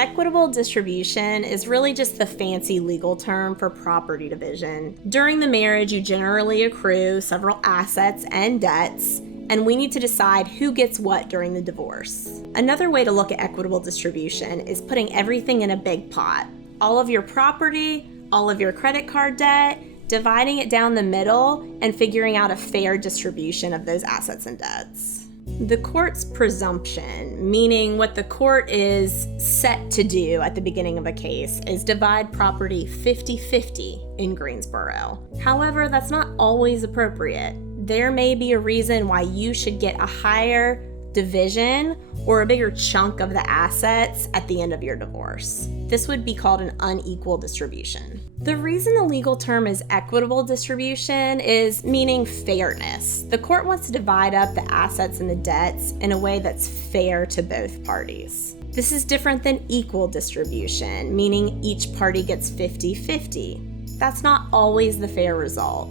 Equitable distribution is really just the fancy legal term for property division. During the marriage, you generally accrue several assets and debts, and we need to decide who gets what during the divorce. Another way to look at equitable distribution is putting everything in a big pot. All of your property, all of your credit card debt, dividing it down the middle, and figuring out a fair distribution of those assets and debts. The court's presumption, meaning what the court is set to do at the beginning of a case, is divide property 50-50 in Greensboro. However, that's not always appropriate. There may be a reason why you should get a higher division or a bigger chunk of the assets at the end of your divorce. This would be called an unequal distribution. The reason the legal term is equitable distribution is meaning fairness. The court wants to divide up the assets and the debts in a way that's fair to both parties. This is different than equal distribution, meaning each party gets 50-50. That's not always the fair result.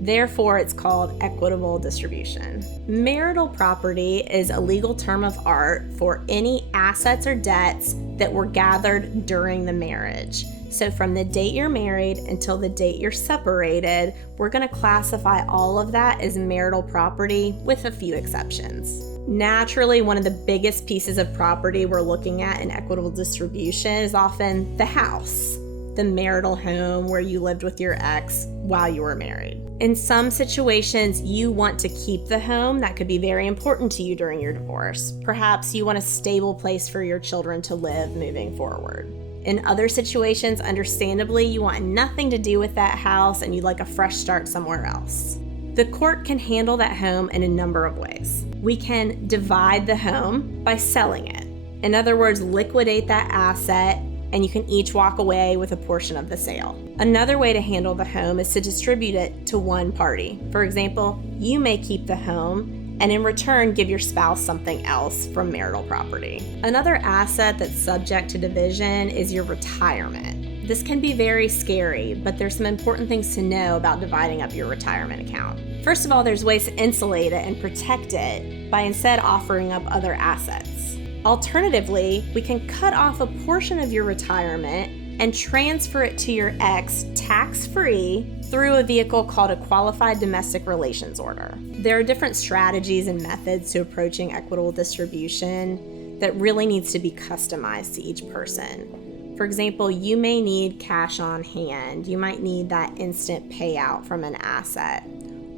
Therefore, it's called equitable distribution. Marital property is a legal term of art for any assets or debts that were gathered during the marriage. So from the date you're married until the date you're separated, we're going to classify all of that as marital property with a few exceptions. Naturally, one of the biggest pieces of property we're looking at in equitable distribution is often the house, the marital home where you lived with your ex while you were married. In some situations, you want to keep the home. That could be very important to you during your divorce. Perhaps you want a stable place for your children to live moving forward. In other situations, understandably, you want nothing to do with that house and you'd like a fresh start somewhere else. The court can handle that home in a number of ways. We can divide the home by selling it. In other words, liquidate that asset and you can each walk away with a portion of the sale. Another way to handle the home is to distribute it to one party. For example, you may keep the home and in return give your spouse something else from marital property. Another asset that's subject to division is your retirement. This can be very scary, but there's some important things to know about dividing up your retirement account. First of all, there's ways to insulate it and protect it by instead offering up other assets. Alternatively, we can cut off a portion of your retirement and transfer it to your ex tax-free through a vehicle called a qualified domestic relations order. There are different strategies and methods to approaching equitable distribution that really needs to be customized to each person. For example, you may need cash on hand. You might need that instant payout from an asset.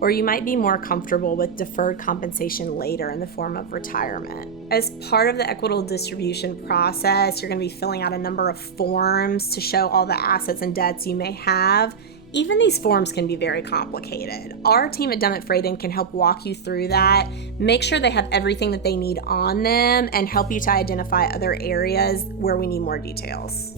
Or you might be more comfortable with deferred compensation later in the form of retirement. As part of the equitable distribution process, you're going to be filling out a number of forms to show all the assets and debts you may have. Even these forms can be very complicated. Our team at Dummit Fradin can help walk you through that, make sure they have everything that they need on them, and help you to identify other areas where we need more details.